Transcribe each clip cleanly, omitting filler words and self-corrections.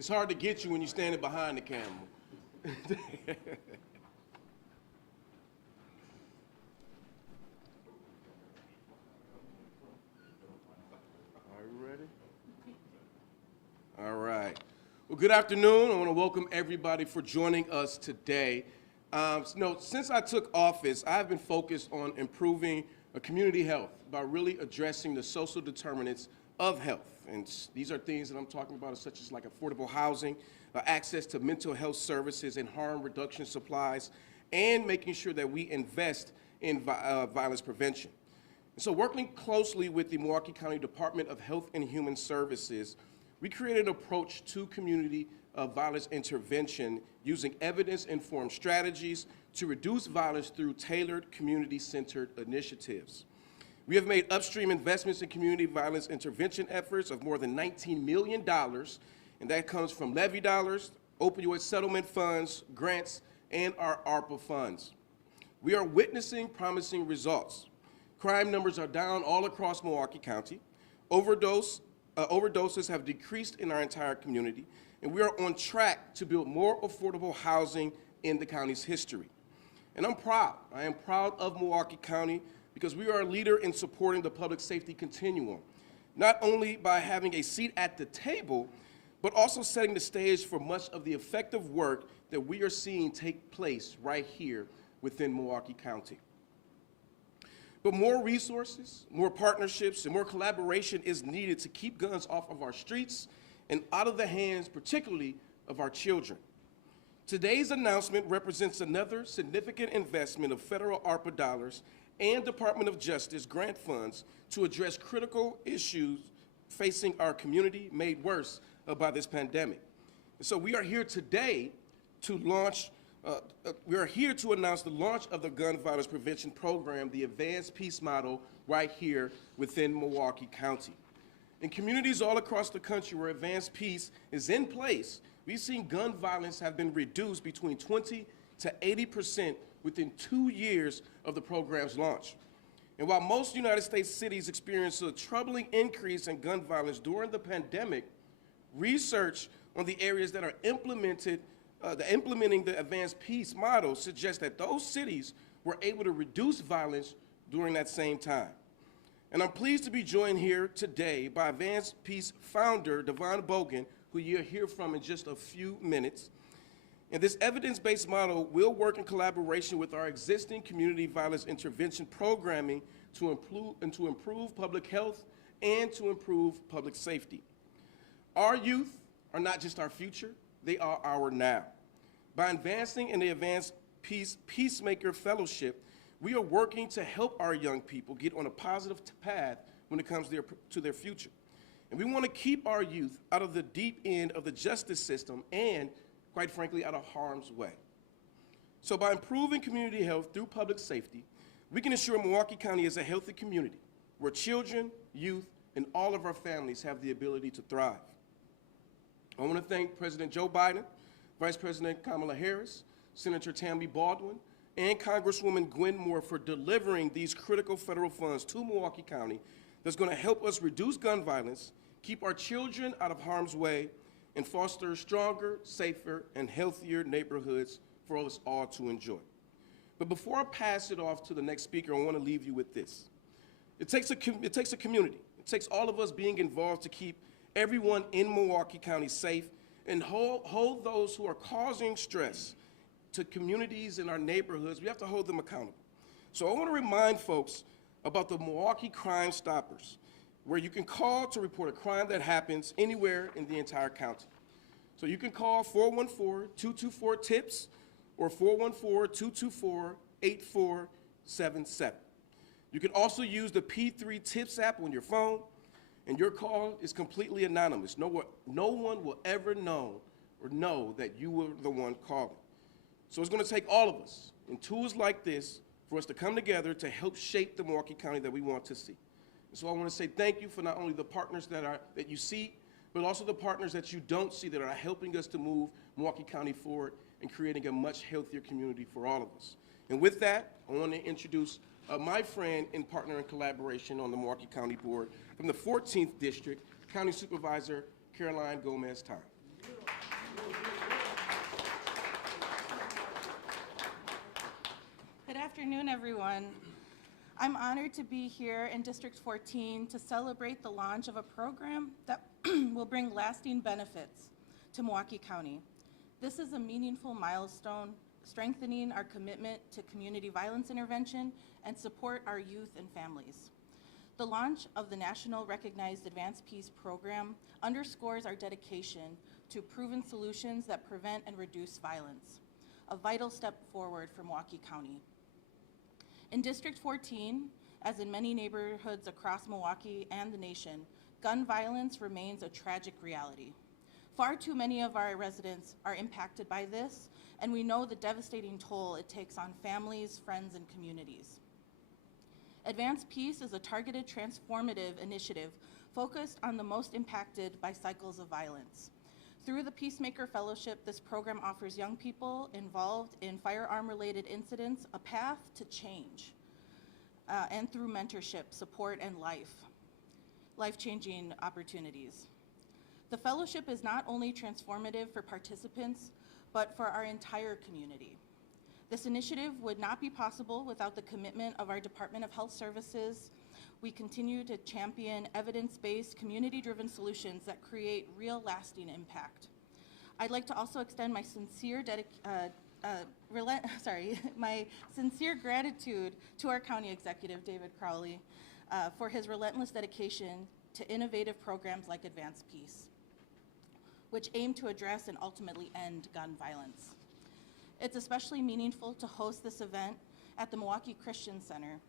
It's hard to get you when you're standing behind the camera. Are you ready? All right. Well, good afternoon. I want to welcome everybody for joining us today. Since I took office, I've been focused on improving community health by really addressing the social determinants of health. And these are things that I'm talking about, such as like affordable housing, access to mental health services and harm reduction supplies, and making sure that we invest in violence prevention. And so working closely with the Milwaukee County Department of Health and Human Services, we created an approach to community violence intervention using evidence-informed strategies to reduce violence through tailored community-centered initiatives. We have made upstream investments in community violence intervention efforts of more than $19 million, and that comes from levy dollars, opioid settlement funds, grants, and our ARPA funds. We are witnessing promising results. Crime numbers are down all across Milwaukee County. Overdoses have decreased in our entire community, and we are on track to build more affordable housing in the county's history. And I'm proud. I am proud of Milwaukee County because we are a leader in supporting the public safety continuum, not only by having a seat at the table, but also setting the stage for much of the effective work that we are seeing take place right here within Milwaukee County. But more resources, more partnerships, and more collaboration is needed to keep guns off of our streets and out of the hands, particularly of our children. Today's announcement represents another significant investment of federal ARPA dollars and Department of Justice grant funds to address critical issues facing our community made worse by this pandemic. And so we are here today to launch, announce the launch of the gun violence prevention program, the Advanced Peace Model, right here within Milwaukee County. In communities all across the country where Advanced Peace is in place, we've seen gun violence have been reduced between 20 to 80% within 2 years of the program's launch. And while most United States cities experienced a troubling increase in gun violence during the pandemic, research on the areas that are implementing the Advanced Peace Model suggests that those cities were able to reduce violence during that same time. And I'm pleased to be joined here today by Advanced Peace founder, Devon Bogan, who you'll hear from in just a few minutes. And this evidence-based model will work in collaboration with our existing community violence intervention programming to improve public health and to improve public safety. Our youth are not just our future, they are our now. By advancing in the Advanced Peacemaker Fellowship, we are working to help our young people get on a positive path when it comes to their future. And we want to keep our youth out of the deep end of the justice system and, quite frankly, out of harm's way. So by improving community health through public safety, we can ensure Milwaukee County is a healthy community where children, youth, and all of our families have the ability to thrive. I want to thank President Joe Biden, Vice President Kamala Harris, Senator Tammy Baldwin, and Congresswoman Gwen Moore for delivering these critical federal funds to Milwaukee County that's going to help us reduce gun violence, keep our children out of harm's way, and foster stronger, safer, and healthier neighborhoods for us all to enjoy. But before I pass it off to the next speaker, I want to leave you with this. It takes a community. It takes all of us being involved to keep everyone in Milwaukee County safe and hold those who are causing stress to communities in our neighborhoods. We have to hold them accountable. So I want to remind folks about the Milwaukee Crime Stoppers, where you can call to report a crime that happens anywhere in the entire county. So you can call 414-224-TIPS or 414-224-8477. You can also use the P3 TIPS app on your phone, and your call is completely anonymous. No one will ever know that you were the one calling. So it's going to take all of us and tools like this for us to come together to help shape the Milwaukee County that we want to see. And so I want to say thank you for not only the partners that you see, but also the partners that you don't see that are helping us to move Milwaukee County forward and creating a much healthier community for all of us. And with that, I want to introduce my friend and partner in collaboration on the Milwaukee County Board from the 14th District, County Supervisor Caroline Gomez-Time. afternoon, everyone. I'm honored to be here in District 14 to celebrate the launch of a program that will bring lasting benefits to Milwaukee County. This is a meaningful milestone, strengthening our commitment to community violence intervention and support our youth and families. The launch of the National Recognized Advanced Peace Program underscores our dedication to proven solutions that prevent and reduce violence, a vital step forward for Milwaukee County. In District 14, as in many neighborhoods across Milwaukee and the nation, gun violence remains a tragic reality. Far too many of our residents are impacted by this, and we know the devastating toll it takes on families, friends, and communities. Advanced Peace is a targeted, transformative initiative focused on the most impacted by cycles of violence. Through the Peacemaker Fellowship, this program offers young people involved in firearm-related incidents a path to change, and through mentorship, support, and life-changing opportunities. The fellowship is not only transformative for participants, but for our entire community. This initiative would not be possible without the commitment of our Department of Health Services. We continue to champion evidence-based, community-driven solutions that create real, lasting impact. I'd like to also extend my sincere gratitude to our County Executive, David Crowley, for his relentless dedication to innovative programs like Advanced Peace, which aim to address and ultimately end gun violence. It's especially meaningful to host this event at the Milwaukee Christian Center,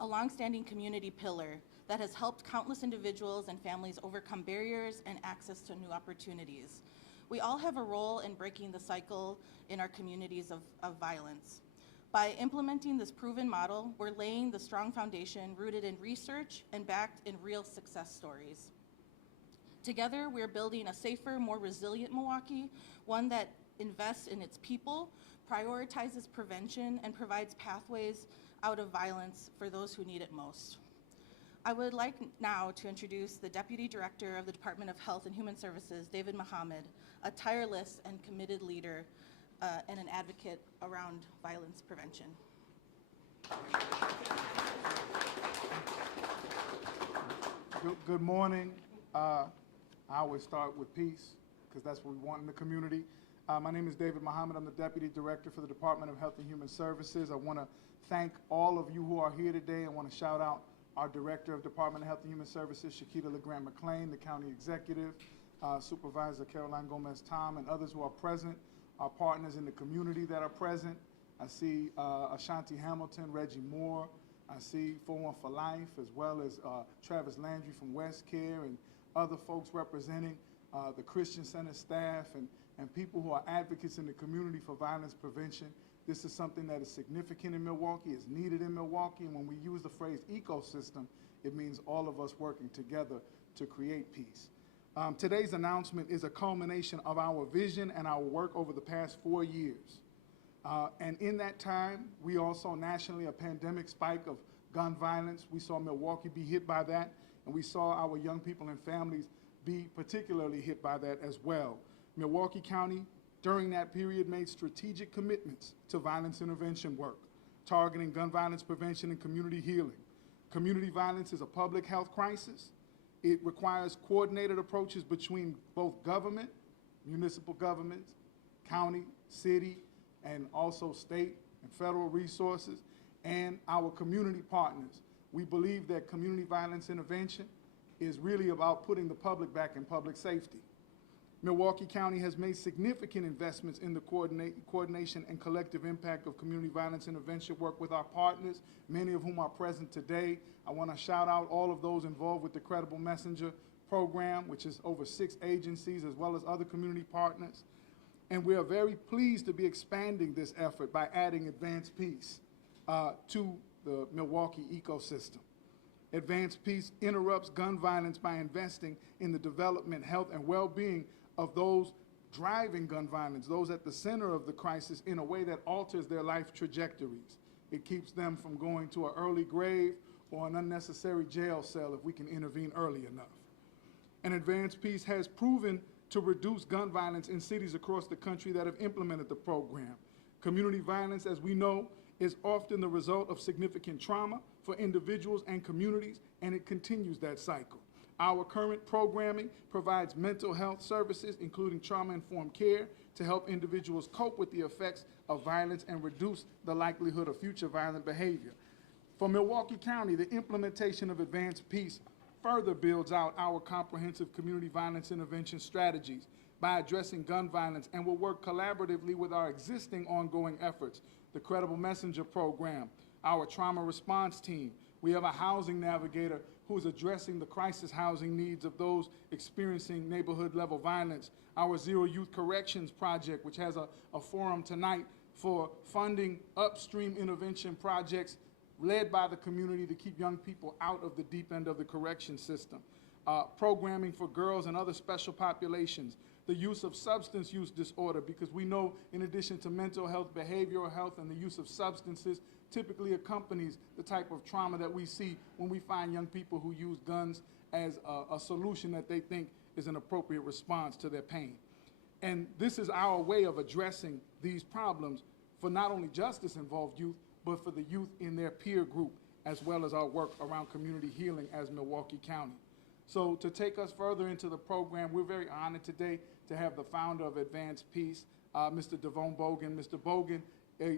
a longstanding community pillar that has helped countless individuals and families overcome barriers and access to new opportunities. We all have a role in breaking the cycle in our communities of violence. By implementing this proven model, we're laying the strong foundation rooted in research and backed in real success stories. Together, we're building a safer, more resilient Milwaukee, one that invests in its people, prioritizes prevention, and provides pathways out of violence for those who need it most. I would like now to introduce the Deputy Director of the Department of Health and Human Services, David Mohammed, a tireless and committed leader and an advocate around violence prevention. Good morning. I always start with peace because that's what we want in the community. My name is David Mohammed. I'm the Deputy Director for the Department of Health and Human Services. I want to thank all of you who are here today. I want to shout out our Director of Department of Health and Human Services, Shakita LeGrand McLean, the County Executive, Supervisor Caroline Gomez-Tom, and others who are present, our partners in the community that are present. I see Ashanti Hamilton, Reggie Moore. I see 41 for Life, as well as Travis Landry from West Care and other folks representing the Christian Center staff and people who are advocates in the community for violence prevention. This is something that is significant in Milwaukee, is needed in Milwaukee, and when we use the phrase ecosystem, it means all of us working together to create peace. Today's announcement is a culmination of our vision and our work over the past 4 years. And in that time, we also nationally a pandemic spike of gun violence. We saw Milwaukee be hit by that, and we saw our young people and families be particularly hit by that as well. Milwaukee County, during that period, made strategic commitments to violence intervention work, targeting gun violence prevention and community healing. Community violence is a public health crisis. It requires coordinated approaches between both government, municipal governments, county, city, and also state and federal resources, and our community partners. We believe that community violence intervention is really about putting the public back in public safety. Milwaukee County has made significant investments in the coordination and collective impact of community violence intervention work with our partners, many of whom are present today. I want to shout out all of those involved with the Credible Messenger program, which is over 6 agencies, as well as other community partners. And we are very pleased to be expanding this effort by adding Advanced Peace to the Milwaukee ecosystem. Advanced Peace interrupts gun violence by investing in the development, health, and well-being of those driving gun violence, those at the center of the crisis, in a way that alters their life trajectories. It keeps them from going to an early grave or an unnecessary jail cell if we can intervene early enough. And Advanced Peace has proven to reduce gun violence in cities across the country that have implemented the program. Community violence, as we know, is often the result of significant trauma for individuals and communities, and it continues that cycle. Our current programming provides mental health services, including trauma-informed care, to help individuals cope with the effects of violence and reduce the likelihood of future violent behavior. For Milwaukee County, the implementation of Advanced Peace further builds out our comprehensive community violence intervention strategies by addressing gun violence, and will work collaboratively with our existing ongoing efforts, the Credible Messenger Program, our trauma response team. We have a housing navigator who is addressing the crisis housing needs of those experiencing neighborhood-level violence, our Zero Youth Corrections Project, which has a forum tonight for funding upstream intervention projects led by the community to keep young people out of the deep end of the correction system, programming for girls and other special populations, the use of substance use disorder, because we know in addition to mental health, behavioral health, and the use of substances typically accompanies the type of trauma that we see when we find young people who use guns as a solution that they think is an appropriate response to their pain. And this is our way of addressing these problems for not only justice-involved youth, but for the youth in their peer group, as well as our work around community healing as Milwaukee County. So to take us further into the program, we're very honored today to have the founder of Advanced Peace, Mr. Devon Bogan. Mr. Bogan,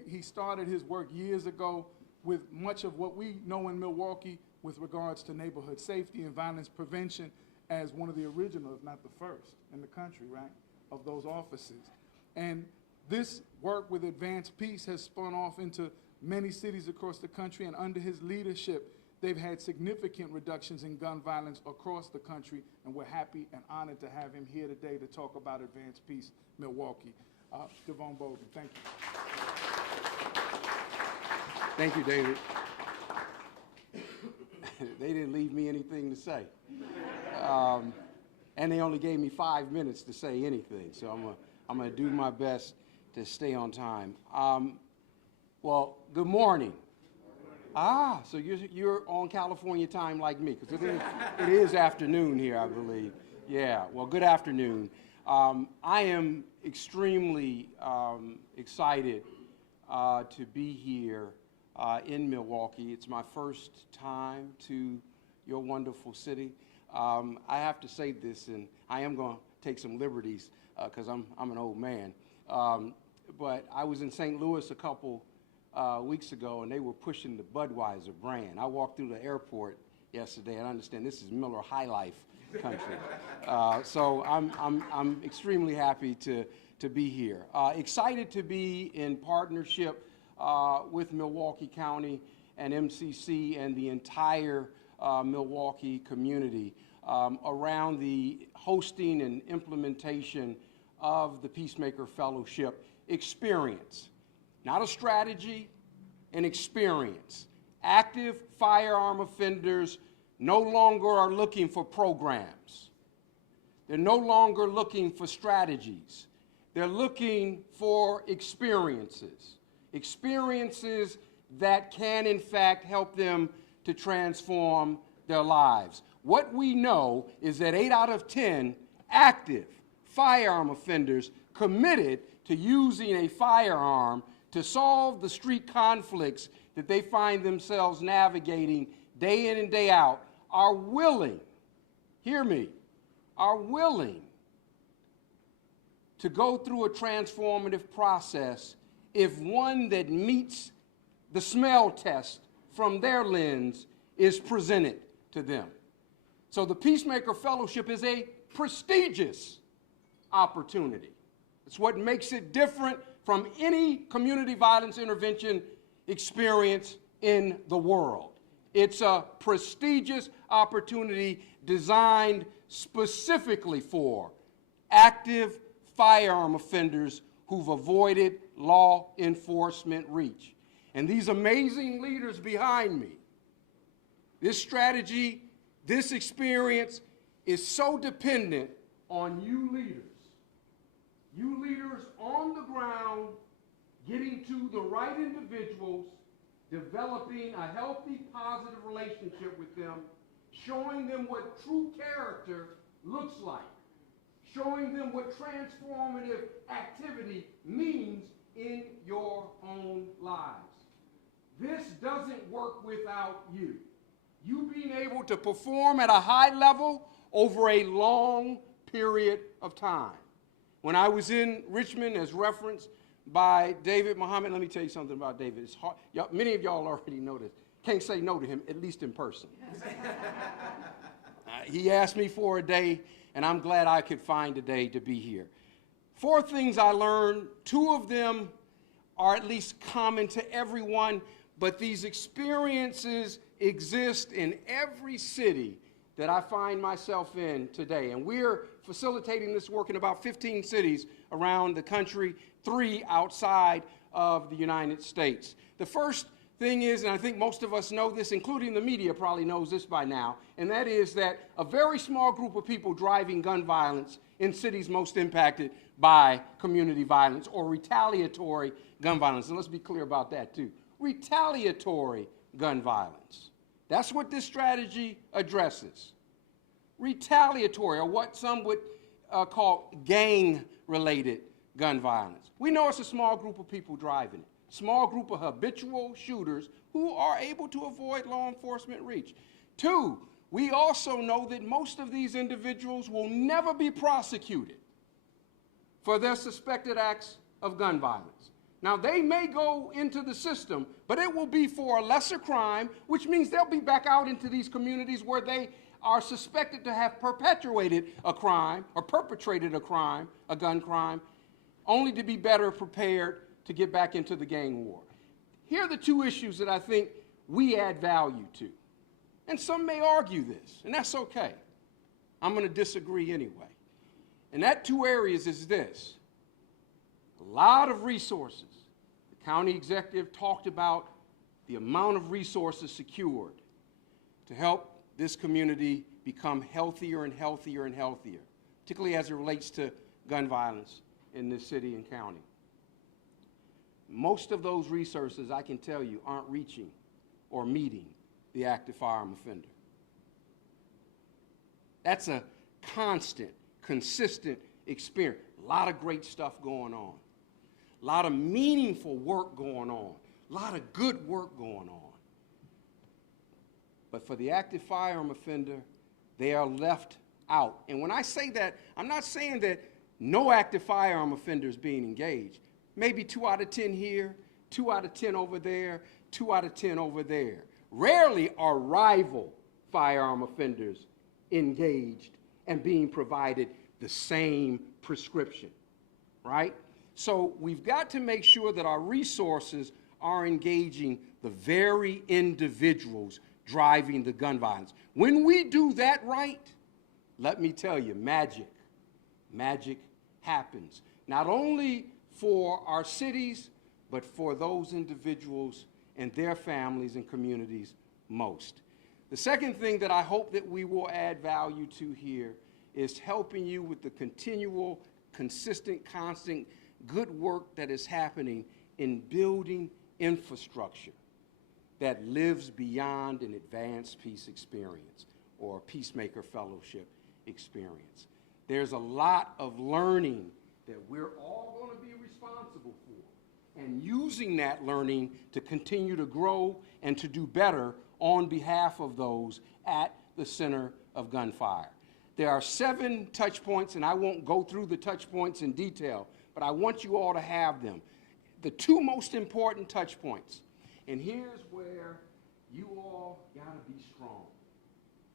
he started his work years ago with much of what we know in Milwaukee with regards to neighborhood safety and violence prevention as one of the original, if not the first in the country, right, of those offices. And this work with Advanced Peace has spun off into many cities across the country, and under his leadership, they've had significant reductions in gun violence across the country, and we're happy and honored to have him here today to talk about Advanced Peace Milwaukee. Devon Bogan, thank you. Thank you, David. They didn't leave me anything to say. And they only gave me 5 minutes to say anything, so I'm gonna do my best to stay on time. Well, good morning. So you're on California time like me, because it is afternoon here, I believe. Yeah, well, good afternoon. I am extremely excited to be here in Milwaukee. It's my first time to your wonderful city. I have to say this, and I am going to take some liberties because I'm an old man. But I was in St. Louis a couple weeks ago, and they were pushing the Budweiser brand. I walked through the airport yesterday, and I understand this is Miller High Life country. So I'm extremely happy to be here. Excited to be in partnership with Milwaukee County and MCC and the entire Milwaukee community around the hosting and implementation of the Peacemaker Fellowship experience. Not a strategy, an experience. Active firearm offenders no longer are looking for programs. They're no longer looking for strategies. They're looking for experiences. Experiences that can, in fact, help them to transform their lives. What we know is that 8 out of 10 active firearm offenders committed to using a firearm to solve the street conflicts that they find themselves navigating day in and day out are willing, hear me, are willing to go through a transformative process if one that meets the smell test from their lens is presented to them. So the Peacemaker Fellowship is a prestigious opportunity. It's what makes it different from any community violence intervention experience in the world. It's a prestigious opportunity designed specifically for active firearm offenders who've avoided law enforcement reach. And these amazing leaders behind me, this strategy, this experience is so dependent on you leaders. You leaders on the ground, getting to the right individuals, developing a healthy, positive relationship with them, showing them what true character looks like, showing them what transformative activity means in your own lives. this doesn't work without you. You being able to perform at a high level over a long period of time. When I was in Richmond, as referenced by David Muhammad, let me tell you something about David. It's hard. Many of y'all already know this. Can't say no to him, at least in person. He asked me for a day, and I'm glad I could find a day to be here. 4 things I learned. 2 of them are at least common to everyone, but these experiences exist in every city that I find myself in today. And we're facilitating this work in about 15 cities around the country, 3 outside of the United States. The first thing is, and I think most of us know this, including the media probably knows this by now, and that is that a very small group of people driving gun violence in cities most impacted by community violence or retaliatory gun violence. And let's be clear about that too. Retaliatory gun violence. That's what this strategy addresses. Retaliatory, or what some would call gang-related gun violence. We know it's a small group of people driving it. Small group of habitual shooters who are able to avoid law enforcement reach. 2, we also know that most of these individuals will never be prosecuted for their suspected acts of gun violence. Now, they may go into the system, but it will be for a lesser crime, which means they'll be back out into these communities where they are suspected to have perpetuated a crime or perpetrated a crime, a gun crime, only to be better prepared to get back into the gang war. Here are the 2 issues that I think we add value to. And some may argue this, and that's okay. I'm going to disagree anyway. And that 2 areas is this. A lot of resources. The county executive talked about the amount of resources secured to help this community become healthier and healthier and healthier, particularly as it relates to gun violence in this city and county. Most of those resources, I can tell you, aren't reaching or meeting the active firearm offender. That's a constant, consistent experience. A lot of great stuff going on. A lot of meaningful work going on. A lot of good work going on. But for the active firearm offender, they are left out. And when I say that, I'm not saying that no active firearm offender is being engaged. Maybe 2 out of 10 here, 2 out of 10 over there, 2 out of 10 over there. Rarely are rival firearm offenders engaged and being provided the same prescription, right? So we've got to make sure that our resources are engaging the very individuals driving the gun violence. When we do that right, let me tell you, magic happens. Not only for our cities, but for those individuals and their families and communities most. The second thing that I hope that we will add value to here is helping you with the continual, consistent, constant good work that is happening in building infrastructure that lives beyond an advanced peace experience or a peacemaker fellowship experience. There's a lot of learning that we're all going to be responsible for, and using that learning to continue to grow and to do better on behalf of those at the center of gunfire. There are 7 touch points, and I won't go through the touch points in detail, but I want you all to have them. The 2 most important touch points, and here's where you all got to be strong,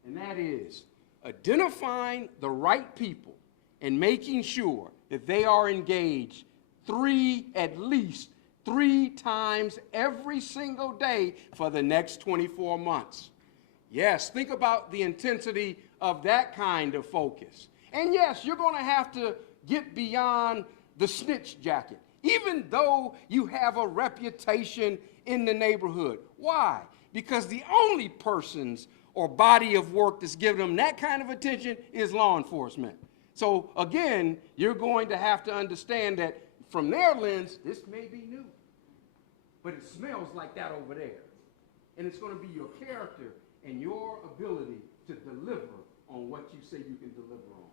and that is identifying the right people and making sure that they are engaged at least three times every single day for the next 24 months. Yes, think about the intensity of that kind of focus. And yes, you're going to have to get beyond the snitch jacket, even though you have a reputation in the neighborhood. Why? Because the only persons or body of work that's giving them that kind of attention is law enforcement. So again, you're going to have to understand that from their lens, this may be new, but it smells like that over there. And it's going to be your character and your ability to deliver on what you say you can deliver on.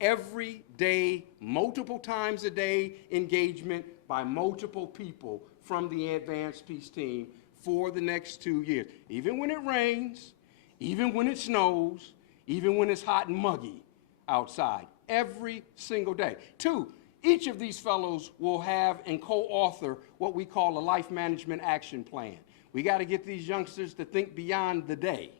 Every day, multiple times a day engagement by multiple people from the Advanced Peace Team for the next 2 years. Even when it rains, even when it snows, even when it's hot and muggy outside, every single day. 2, each of these fellows will have and co-author what we call a life management action plan. We got to get these youngsters to think beyond the day.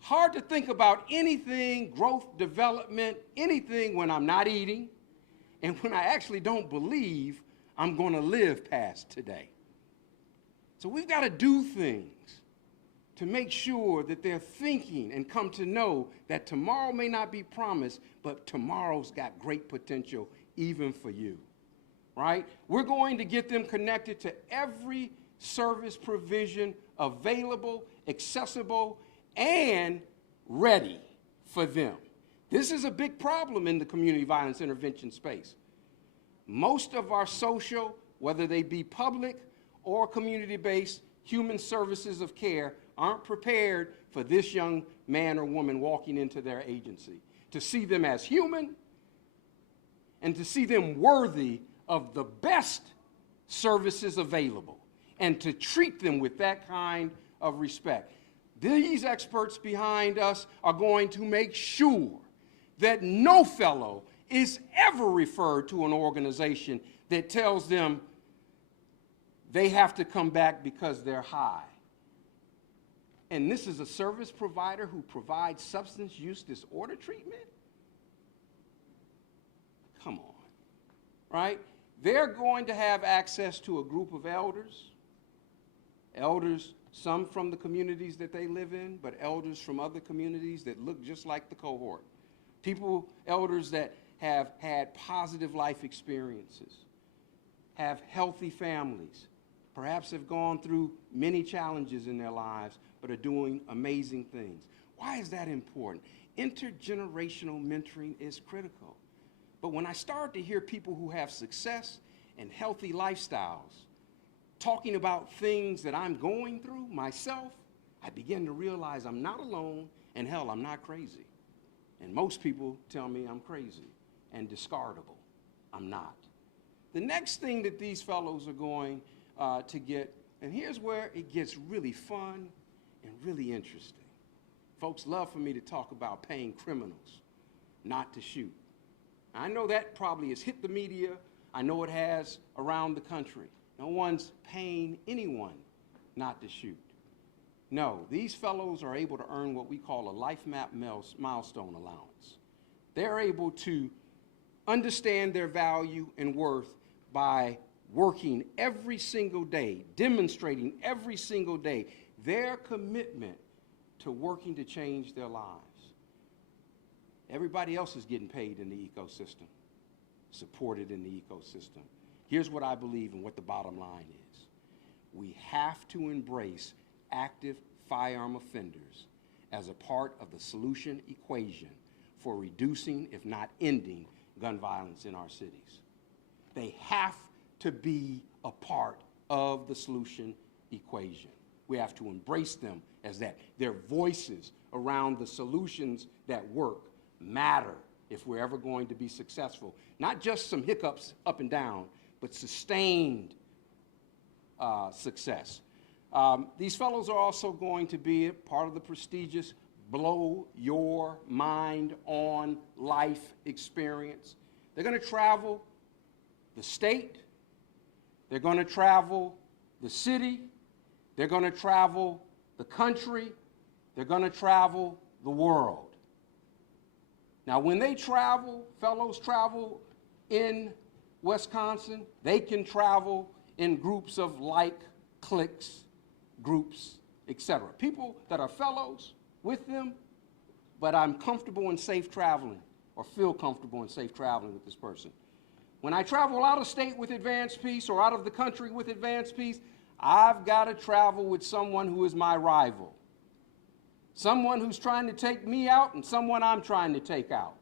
Hard to think about anything, growth, development, anything when I'm not eating and when I actually don't believe I'm going to live past today. So we've got to do things to make sure that they're thinking and come to know that tomorrow may not be promised, but tomorrow's got great potential even for you, right? We're going to get them connected to every service provision available, accessible, and ready for them. This is a big problem in the community violence intervention space. Most of our social, whether they be public or community-based human services of care, aren't prepared for this young man or woman walking into their agency, to see them as human and to see them worthy of the best services available and to treat them with that kind of respect. These experts behind us are going to make sure that no fellow is ever referred to an organization that tells them they have to come back because they're high. And this is a service provider who provides substance use disorder treatment? Come on, right? They're going to have access to a group of elders, some from the communities that they live in, but elders from other communities that look just like the cohort. Elders that have had positive life experiences, have healthy families, perhaps have gone through many challenges in their lives, but are doing amazing things. Why is that important? Intergenerational mentoring is critical. But when I start to hear people who have success and healthy lifestyles talking about things that I'm going through myself, I begin to realize I'm not alone, and hell, I'm not crazy. And most people tell me I'm crazy and discardable. I'm not. The next thing that these fellows are going to get, and here's where it gets really fun and really interesting. Folks love for me to talk about paying criminals not to shoot. I know that probably has hit the media. I know it has around the country. No one's paying anyone not to shoot. No, these fellows are able to earn what we call a life map milestone allowance. They're able to understand their value and worth by working every single day, demonstrating every single day their commitment to working to change their lives. Everybody else is getting paid in the ecosystem, supported in the ecosystem. Here's what I believe and what the bottom line is. We have to embrace active firearm offenders as a part of the solution equation for reducing, if not ending, gun violence in our cities. They have to be a part of the solution equation. We have to embrace them as that. Their voices around the solutions that work matter if we're ever going to be successful. Not just some hiccups up and down, but sustained success. These fellows are also going to be a part of the prestigious Blow Your Mind on Life experience. They're going to travel the state, they're going to travel the city, they're going to travel the country, they're going to travel the world. Now, when they travel, fellows travel in Wisconsin, they can travel in groups of like cliques, groups, etc. People that are fellows with them, but I'm comfortable and safe traveling, or feel comfortable and safe traveling with this person. When I travel out of state with Advanced Peace or out of the country with Advanced Peace, I've got to travel with someone who is my rival. Someone who's trying to take me out and someone I'm trying to take out.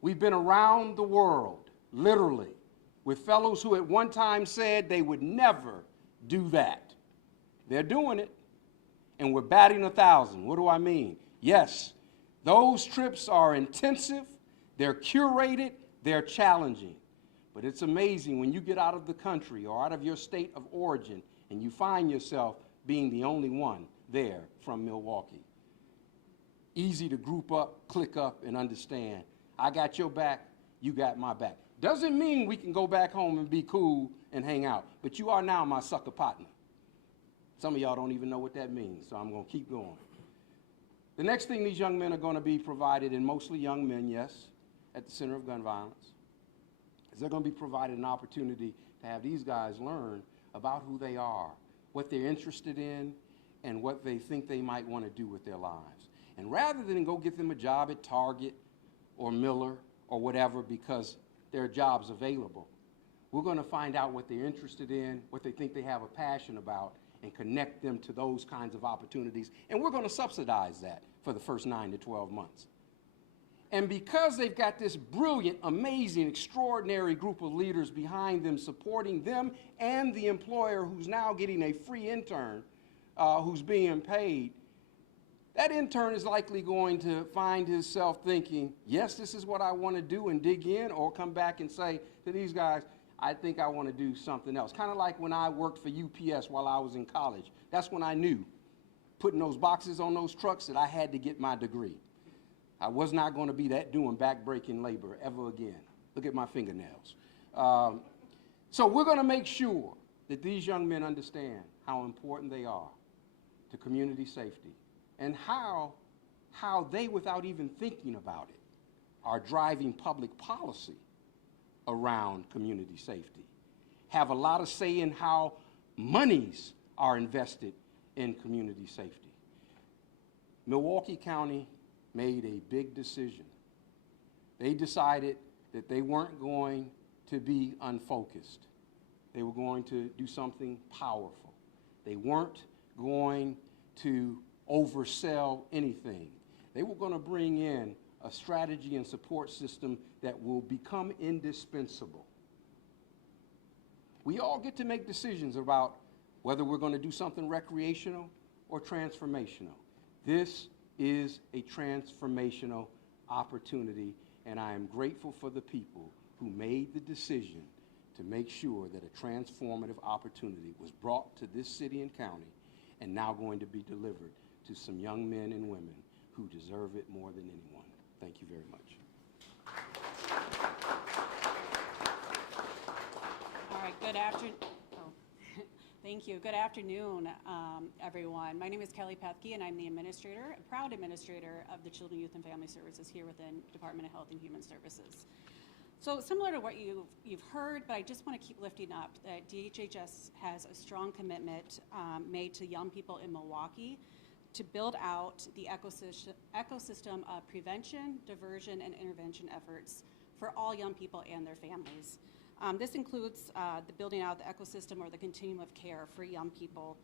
We've been around the world, literally, with fellows who at one time said they would never do that. They're doing it, and we're batting 1,000. What do I mean? Yes, those trips are intensive, they're curated, they're challenging. But it's amazing when you get out of the country or out of your state of origin and you find yourself being the only one there from Milwaukee. Easy to group up, click up, and understand. I got your back, you got my back. Doesn't mean we can go back home and be cool and hang out, but you are now my sucker partner. Some of y'all don't even know what that means, so I'm going to keep going. The next thing these young men are going to be provided, and mostly young men, yes, at the Center of Gun Violence, is they're going to be provided an opportunity to have these guys learn about who they are, what they're interested in, and what they think they might want to do with their lives. And rather than go get them a job at Target or Miller or whatever because there are jobs available, we're going to find out what they're interested in, what they think they have a passion about, and connect them to those kinds of opportunities. And we're going to subsidize that for the first 9 to 12 months. And because they've got this brilliant, amazing, extraordinary group of leaders behind them, supporting them and the employer who's now getting a free intern who's being paid, that intern is likely going to find himself thinking, yes, this is what I want to do, and dig in, or come back and say to these guys, I think I want to do something else. Kind of like when I worked for UPS while I was in college. That's when I knew, putting those boxes on those trucks, that I had to get my degree. I was not going to be doing back-breaking labor ever again. Look at my fingernails. So we're going to make sure that these young men understand how important they are to community safety, and how they, without even thinking about it, are driving public policy around community safety, have a lot of say in how monies are invested in community safety. Milwaukee County made a big decision. They decided that they weren't going to be unfocused. They were going to do something powerful. They weren't going to oversell anything. They were going to bring in a strategy and support system that will become indispensable. We all get to make decisions about whether we're going to do something recreational or transformational. This is a transformational opportunity, and I am grateful for the people who made the decision to make sure that a transformative opportunity was brought to this city and county and now going to be delivered to some young men and women who deserve it more than anyone. Thank you very much. All right, good afternoon. Thank you. Good afternoon, everyone. My name is Kelly Pethke, and I'm the administrator, a proud administrator of the Children, Youth, and Family Services here within Department of Health and Human Services. So similar to what you've heard, but I just want to keep lifting up that DHHS has a strong commitment made to young people in Milwaukee to build out the ecosystem of prevention, diversion, and intervention efforts for all young people and their families. This includes the building out the ecosystem or the continuum of care for young people.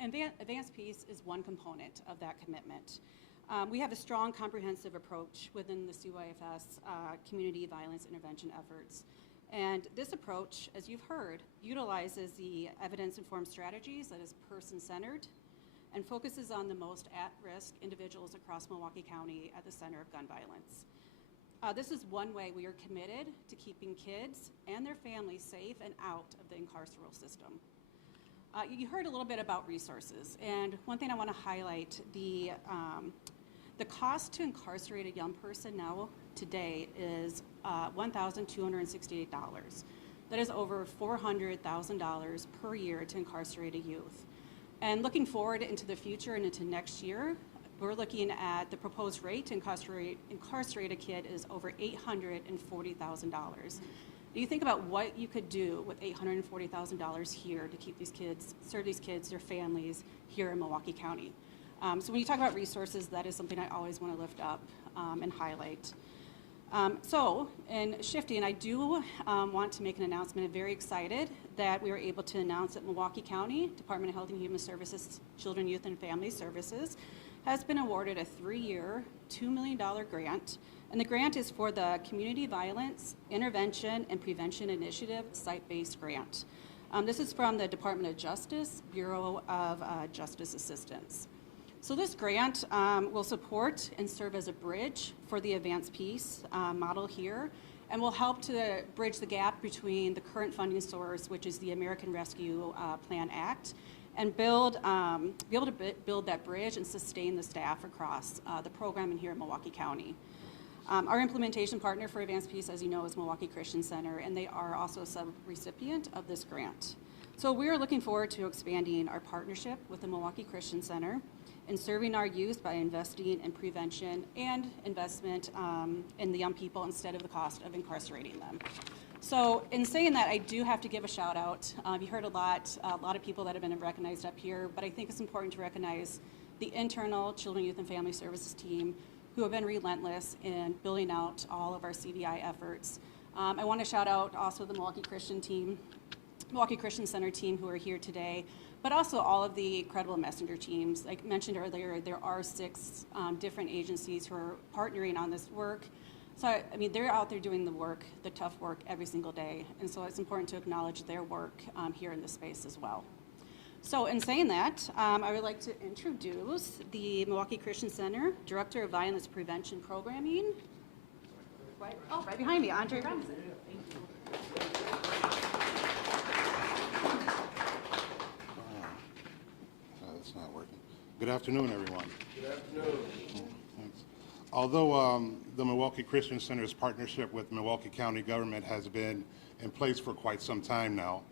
Advanced Peace is one component of that commitment. We have a strong comprehensive approach within the CYFS community violence intervention efforts. And this approach, as you've heard, utilizes the evidence-informed strategies that is person-centered and focuses on the most at-risk individuals across Milwaukee County at the center of gun violence. This is one way we are committed to keeping kids and their families safe and out of the incarceral system. You heard a little bit about resources, and one thing I want to highlight, the cost to incarcerate a young person now today is $1,268. That is over $400,000 per year to incarcerate a youth. And looking forward into the future and into next year, we're looking at the proposed rate to incarcerate a kid is over $840,000. You think about what you could do with $840,000 here to keep these kids, serve these kids, their families here in Milwaukee County. So when you talk about resources, that is something I always want to lift up and highlight. So in shifting, I do want to make an announcement. I'm very excited that we were able to announce that Milwaukee County Department of Health and Human Services, Children, Youth, and Family Services has been awarded a 3-year, $2 million grant. And the grant is for the Community Violence Intervention and Prevention Initiative site-based grant. This is from the Department of Justice, Bureau of Justice Assistance. So this grant will support and serve as a bridge for the Advanced Peace model here and will help to bridge the gap between the current funding source, which is the American Rescue Plan Act, and be able to build that bridge and sustain the staff across the program here in Milwaukee County. Our implementation partner for Advanced Peace, as you know, is Milwaukee Christian Center, and they are also a sub-recipient of this grant. So we are looking forward to expanding our partnership with the Milwaukee Christian Center and serving our youth by investing in prevention and investment in the young people instead of the cost of incarcerating them. So in saying that, I do have to give a shout out. You heard a lot of people that have been recognized up here, but I think it's important to recognize the internal Children, Youth, and Family Services team who have been relentless in building out all of our CDI efforts. I want to shout out also the Milwaukee Christian Center team who are here today, but also all of the Credible Messenger teams. Like mentioned earlier, there are 6 different agencies who are partnering on this work. So, I mean, they're out there doing the work, the tough work every single day. And so it's important to acknowledge their work here in this space as well. So in saying that, I would like to introduce the Milwaukee Christian Center Director of Violence Prevention Programming. Right behind me, Andre Robinson. Thank you. That's not working. Good afternoon, everyone. Good afternoon. Thanks. Although the Milwaukee Christian Center's partnership with Milwaukee County government has been in place for quite some time now,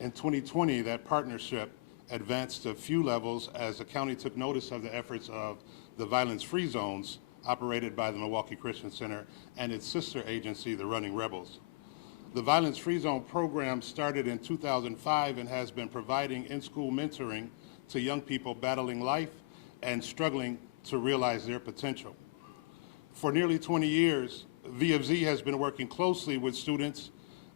in 2020, that partnership advanced to a few levels as the county took notice of the efforts of the violence-free zones operated by the Milwaukee Christian Center and its sister agency, the Running Rebels. The Violence-Free Zone program started in 2005 and has been providing in-school mentoring to young people battling life and struggling to realize their potential. For nearly 20 years, VFZ has been working closely with students,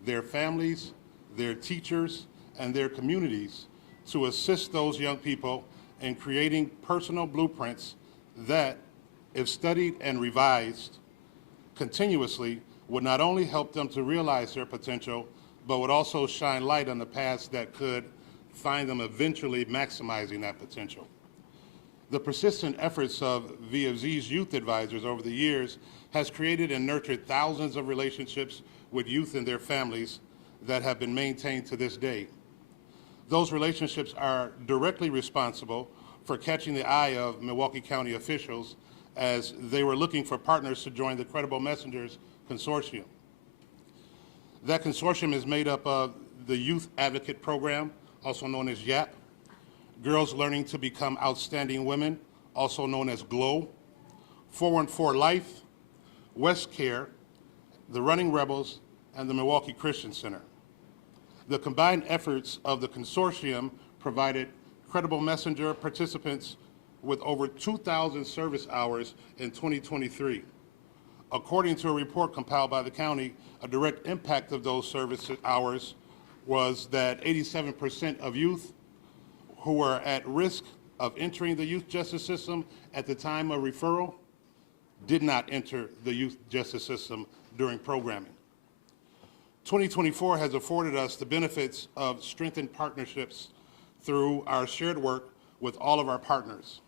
their families, their teachers, and their communities to assist those young people in creating personal blueprints that, if studied and revised continuously, would not only help them to realize their potential, but would also shine light on the paths that could find them eventually maximizing that potential. The persistent efforts of VFZ's youth advisors over the years has created and nurtured thousands of relationships with youth and their families that have been maintained to this day. Those relationships are directly responsible for catching the eye of Milwaukee County officials as they were looking for partners to join the Credible Messengers Consortium. That consortium is made up of the Youth Advocate Program, also known as YAP, Girls Learning to Become Outstanding Women, also known as GLOW, 414 Life, West Care, the Running Rebels, and the Milwaukee Christian Center. The combined efforts of the consortium provided Credible Messenger participants with over 2,000 service hours in 2023. According to a report compiled by the county, a direct impact of those service hours was that 87% of youth who were at risk of entering the youth justice system at the time of referral did not enter the youth justice system during programming. 2024 has afforded us the benefits of strengthened partnerships through our shared work with all of our partners.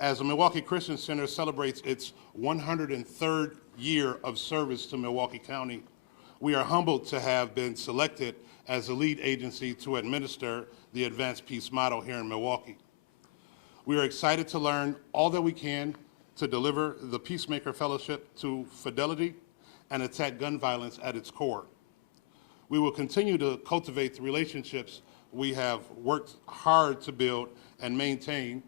As the Milwaukee Christian Center celebrates its 103rd year of service to Milwaukee County, we are humbled to have been selected as the lead agency to administer the Advanced Peace model here in Milwaukee. We are excited to learn all that we can to deliver the Peacemaker Fellowship to fidelity and attack gun violence at its core. We will continue to cultivate the relationships we have worked hard to build and maintain,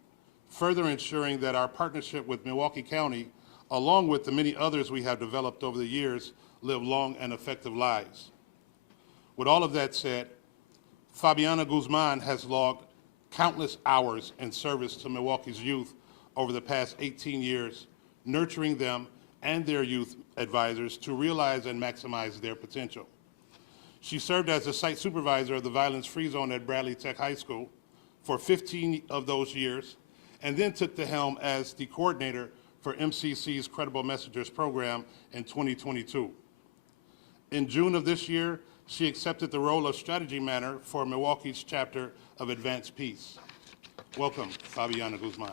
further ensuring that our partnership with Milwaukee County, along with the many others we have developed over the years, live long and effective lives. With all of that said, Fabiana Guzman has logged countless hours in service to Milwaukee's youth over the past 18 years, nurturing them and their youth advisors to realize and maximize their potential. She served as the site supervisor of the violence-free zone at Bradley Tech High School for 15 of those years, and then took the helm as the coordinator for MCC's Credible Messengers program in 2022. In June of this year, she accepted the role of strategy manager for Milwaukee's chapter of Advanced Peace. Welcome, Fabiana Guzman.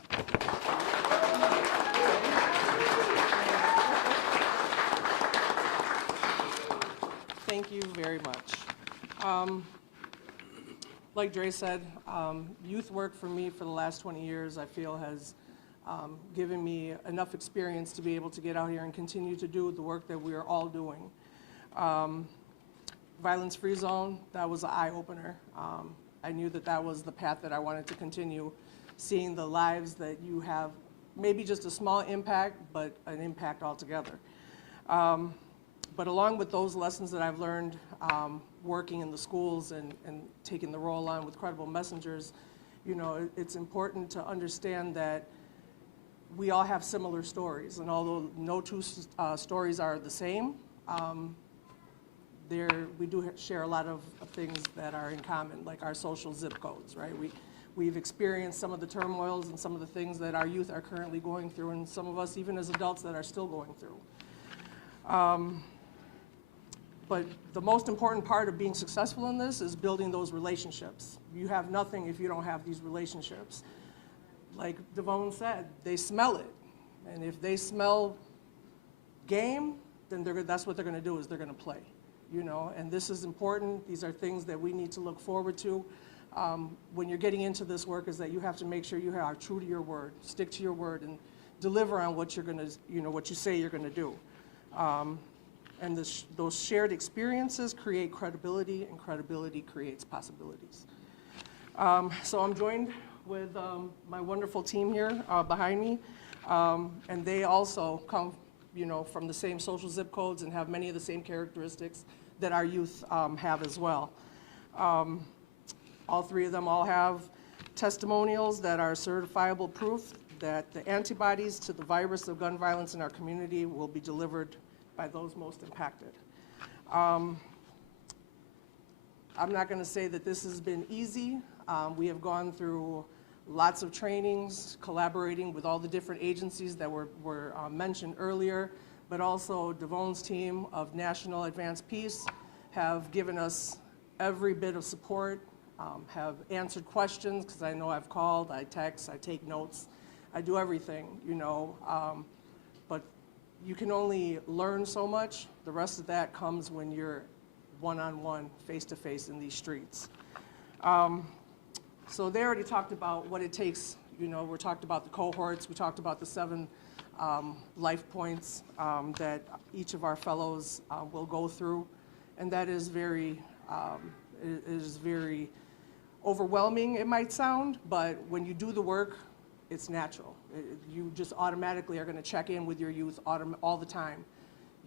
like Dre said, youth work for me for the last 20 years, I feel has given me enough experience to be able to get out here and continue to do the work that we are all doing. Violence-free zone, that was an eye-opener. I knew that that was the path that I wanted to continue, seeing the lives that you have, maybe just a small impact, but an impact altogether. But along with those lessons that I've learned working in the schools and taking the role on with Credible Messengers, you know, it's important to understand that we all have similar stories, and although no two stories are the same, we do share a lot of things that are in common, like our social zip codes, right? We've experienced some of the turmoils and some of the things that our youth are currently going through, and some of us, even as adults, that are still going through. But the most important part of being successful in this is building those relationships. You have nothing if you don't have these relationships. Like Devone said, they smell it. And if they smell game, then that's what they're going to do, is they're going to play. You know, and this is important. These are things that we need to look forward to. When you're getting into this work, is that you have to make sure you are true to your word, stick to your word, and deliver on what you're going to, you know, what you say you're going to do. And those shared experiences create credibility, and credibility creates possibilities. So I'm joined with my wonderful team here behind me, and they also come, you know, from the same social zip codes and have many of the same characteristics that our youth have as well. All three of them all have testimonials that are certifiable proof that the antibodies to the virus of gun violence in our community will be delivered by those most impacted. I'm not going to say that this has been easy. We have gone through lots of trainings, collaborating with all the different agencies that were mentioned earlier, but also Devone's team of National Advanced Peace have given us every bit of support, have answered questions, because I know I've called, I text, I take notes, I do everything, you know, but you can only learn so much. The rest of that comes when you're one-on-one, face-to-face in these streets. So they already talked about what it takes. You know, we talked about the cohorts, we talked about the 7 life points that each of our fellows will go through, and that is very overwhelming, it might sound, but when you do the work, it's natural. You just automatically are going to check in with your youth all the time.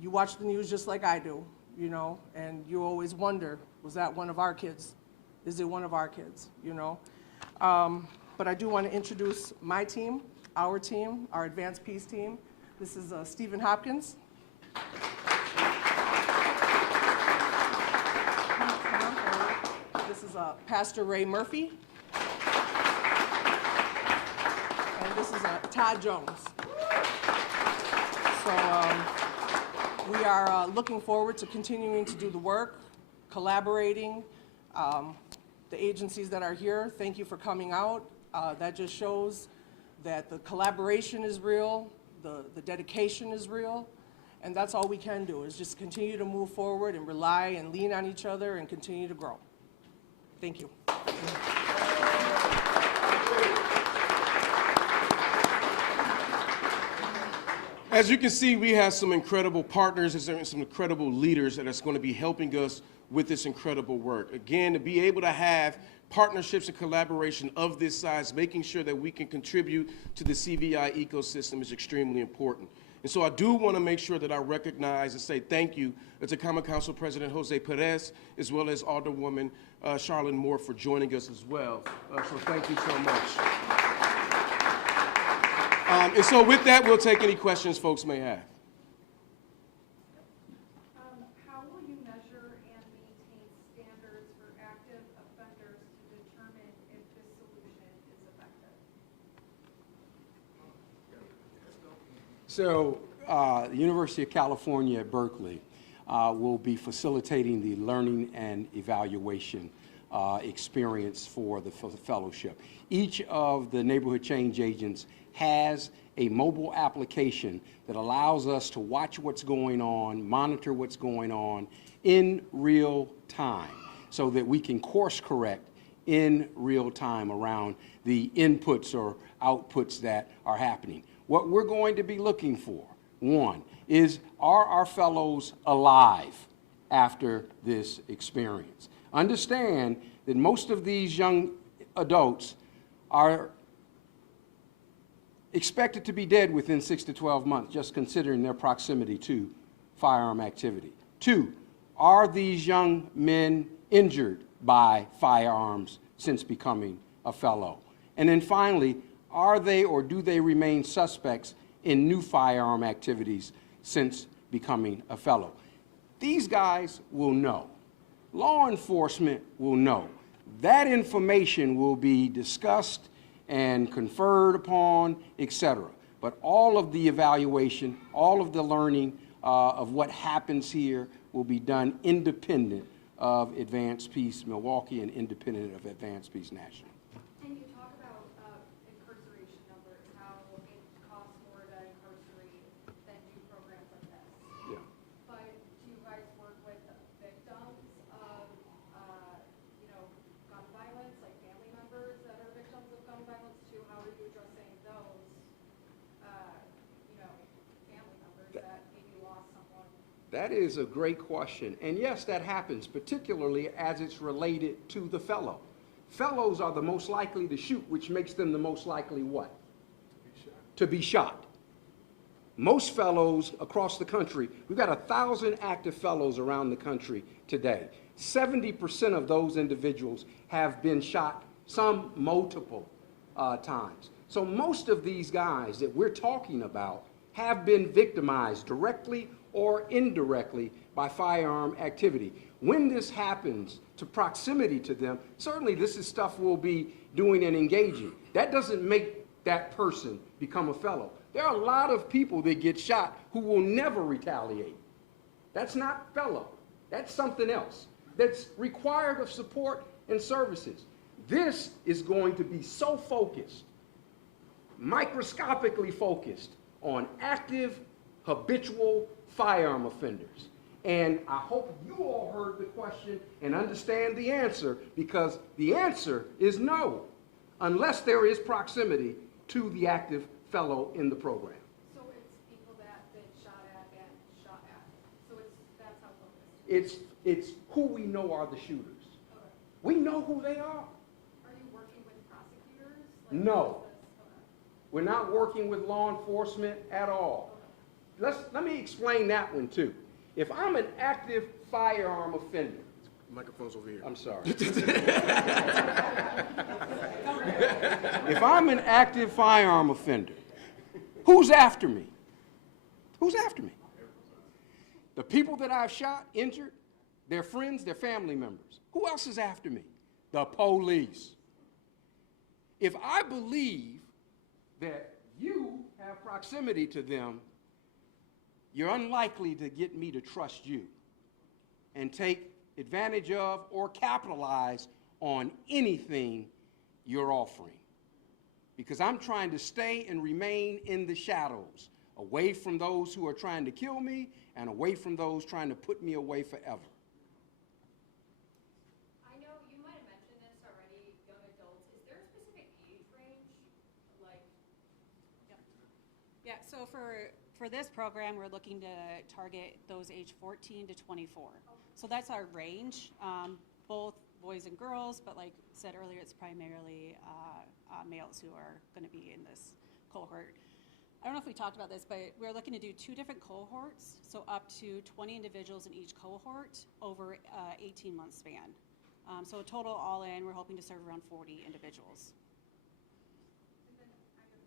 You watch the news just like I do, you know, and you always wonder, was that one of our kids? Is it one of our kids, you know? But I do want to introduce my team, our Advanced Peace team. This is Stephen Hopkins. This is Pastor Ray Murphy. And this is Todd Jones. So we are looking forward to continuing to do the work, collaborating. The agencies that are here, thank you for coming out. That just shows that the collaboration is real, the dedication is real, and that's all we can do, is just continue to move forward and rely and lean on each other and continue to grow. Thank you. As you can see, we have some incredible partners and some incredible leaders that are going to be helping us with this incredible work. Again, to be able to have partnerships and collaboration of this size, making sure that we can contribute to the CVI ecosystem is extremely important. And so I do want to make sure that I recognize and say thank you to Common Council President Jose Perez, as well as Alderwoman Charlene Moore for joining us as well. So thank you so much. And so with that, we'll take any questions folks may have. How will you measure and maintain standards for active offenders to determine if this solution is effective? So the University of California at Berkeley will be facilitating the learning and evaluation experience for the fellowship. Each of the neighborhood change agents has a mobile application that allows us to watch what's going on, monitor what's going on in real time, so that we can course correct in real time around the inputs or outputs that are happening. What we're going to be looking for, one, is are our fellows alive after this experience? Understand that most of these young adults are expected to be dead within 6 to 12 months, just considering their proximity to firearm activity. Two, are these young men injured by firearms since becoming a fellow? And then finally, are they or do they remain suspects in new firearm activities since becoming a fellow? These guys will know. Law enforcement will know. That information will be discussed and conferred upon, etc. But all of the evaluation, all of the learning of what happens here will be done independent of Advanced Peace Milwaukee and independent of Advanced Peace National. And you talk about incarceration numbers, how it costs more to incarcerate than do programs like this. Yeah. But do you guys work with victims of, gun violence, like family members that are victims of gun violence too? How are you addressing those, family members that maybe lost someone? That is a great question. And yes, that happens, particularly as it's related to the fellow. Fellows are the most likely to shoot, which makes them the most likely what? To be shot. Most fellows across the country, we've got 1,000 active fellows around the country today. 70% of those individuals have been shot, some multiple times. So most of these guys that we're talking about have been victimized directly or indirectly by firearm activity. When this happens to proximity to them, certainly this is stuff we'll be doing and engaging. That doesn't make that person become a fellow. There are a lot of people that get shot who will never retaliate. That's not fellow. That's something else that's required of support and services. This is going to be so focused, microscopically focused on active, habitual firearm offenders. And I hope you all heard the question and understand the answer, because the answer is no, unless there is proximity to the active fellow in the program. So it's people that been shot at and shot at. So that's how focused. It's who we know are the shooters. Okay. We know who they are. Are you working with prosecutors? No. We're not working with law enforcement at all. Let me explain that one too. If I'm an active firearm offender, Microphone's over here. I'm sorry. If I'm an active firearm offender, who's after me? Who's after me? The people that I've shot, injured, their friends, their family members. Who else is after me? The police. If I believe that you have proximity to them, you're unlikely to get me to trust you and take advantage of or capitalize on anything you're offering. Because I'm trying to stay and remain in the shadows, away from those who are trying to kill me and away from those trying to put me away forever. I know you might have mentioned this already, young adults. Is there a specific age range? Yeah, so for this program, we're looking to target those age 14 to 24. So that's our range, both boys and girls, but like I said earlier, it's primarily males who are going to be in this cohort. I don't know if we talked about this, but we're looking to do 2 different cohorts, so up to 20 individuals in each cohort over 18-month span. So total all in, we're hoping to serve around 40 individuals. And then I have a question.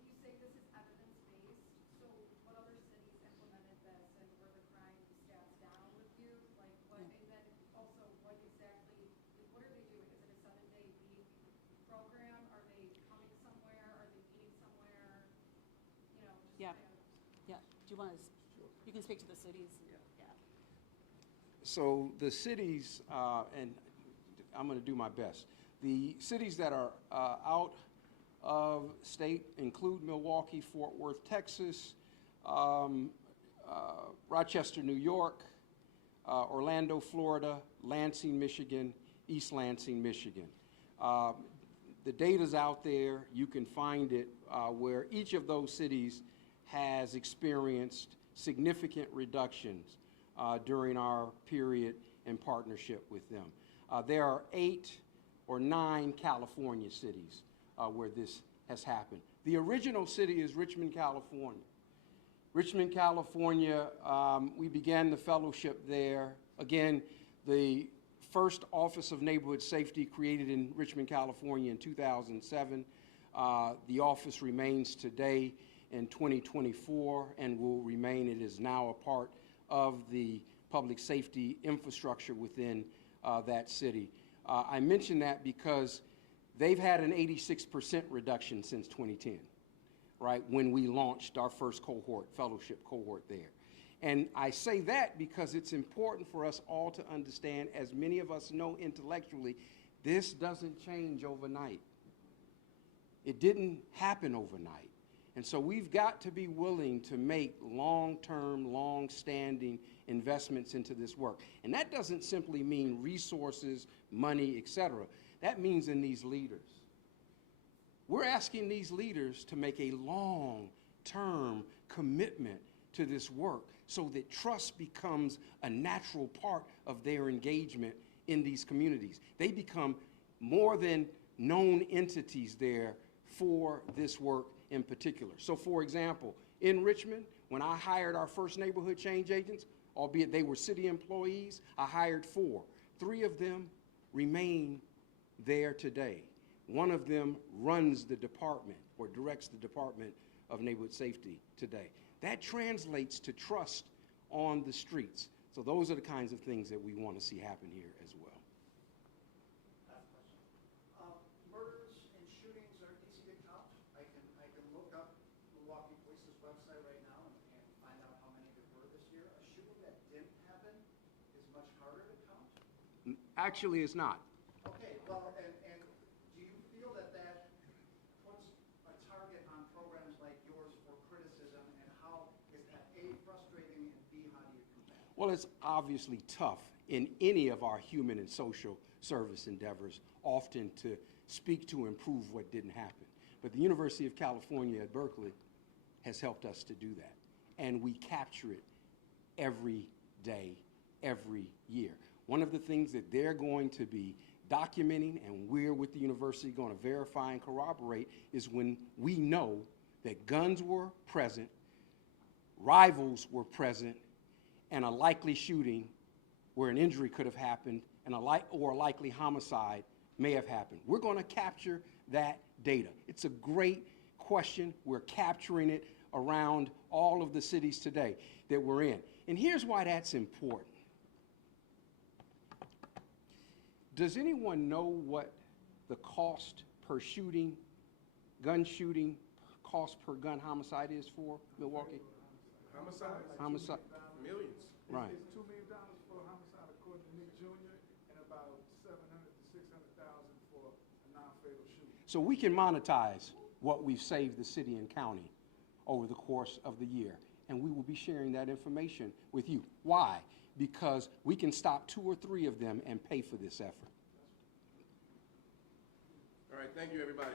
You say this is evidence-based, so what other cities implemented this and were the crime stats down with you? Like what, and then also what exactly, what are they doing? Is it a 7-day week program? Are they coming somewhere? Are they meeting somewhere? Just Yeah. kind of. Yeah, do you want to, you can speak to the cities? Yeah. So the cities, and I'm going to do my best, the cities that are out of state include Milwaukee, Fort Worth, Texas, Rochester, New York, Orlando, Florida, Lansing, Michigan, East Lansing, Michigan. The data's out there. You can find it where each of those cities has experienced significant reductions during our period in partnership with them. There are 8 or 9 California cities where this has happened. The original city is Richmond, California. Richmond, California, we began the fellowship there. Again, the first Office of Neighborhood Safety created in Richmond, California in 2007. The office remains today in 2024 and will remain. It is now a part of the public safety infrastructure within that city. I mention that because they've had an 86% reduction since 2010, right, when we launched our first cohort, fellowship cohort there. And I say that because it's important for us all to understand, as many of us know intellectually, this doesn't change overnight. It didn't happen overnight. And so we've got to be willing to make long-term, long-standing investments into this work. And that doesn't simply mean resources, money, et cetera. That means in these leaders. We're asking these leaders to make a long-term commitment to this work so that trust becomes a natural part of their engagement in these communities. They become more than known entities there for this work in particular. So for example, in Richmond, when I hired our first neighborhood change agents, albeit they were city employees, I hired 4. 3 of them remain there today. One of them runs the department or directs the Department of Neighborhood Safety today. That translates to trust on the streets. So those are the kinds of things that we want to see happen here as well. Murders and shootings are easy to count. I can look up Milwaukee Police's website right now and find out how many there were this year. A shooting that didn't happen is much harder to count? Actually, it's not. Okay, well, and do you feel that that puts a target on programs like yours for criticism, and how is that A, frustrating, and B, how do you combat it? Well, it's obviously tough in any of our human and social service endeavors, often to speak to improve what didn't happen. But the University of California at Berkeley has helped us to do that. And we capture it every day, every year. One of the things that they're going to be documenting, and we're with the university going to verify and corroborate, is when we know that guns were present, rivals were present, and a likely shooting where an injury could have happened and or a likely homicide may have happened. We're going to capture that data. It's a great question. We're capturing it around all of the cities today that we're in. And here's why that's important. Does anyone know what the cost per shooting, gun shooting, cost per gun homicide is for Milwaukee? Homicide. Millions. Right. It's $2 million for a homicide according to Nick Jr. and about $700,000 to $600,000 for a non-fatal shooting. So we can monetize what we've saved the city and county over the course of the year, and we will be sharing that information with you. Why? Because we can stop 2 or 3 of them and pay for this effort. All right, thank you, everybody.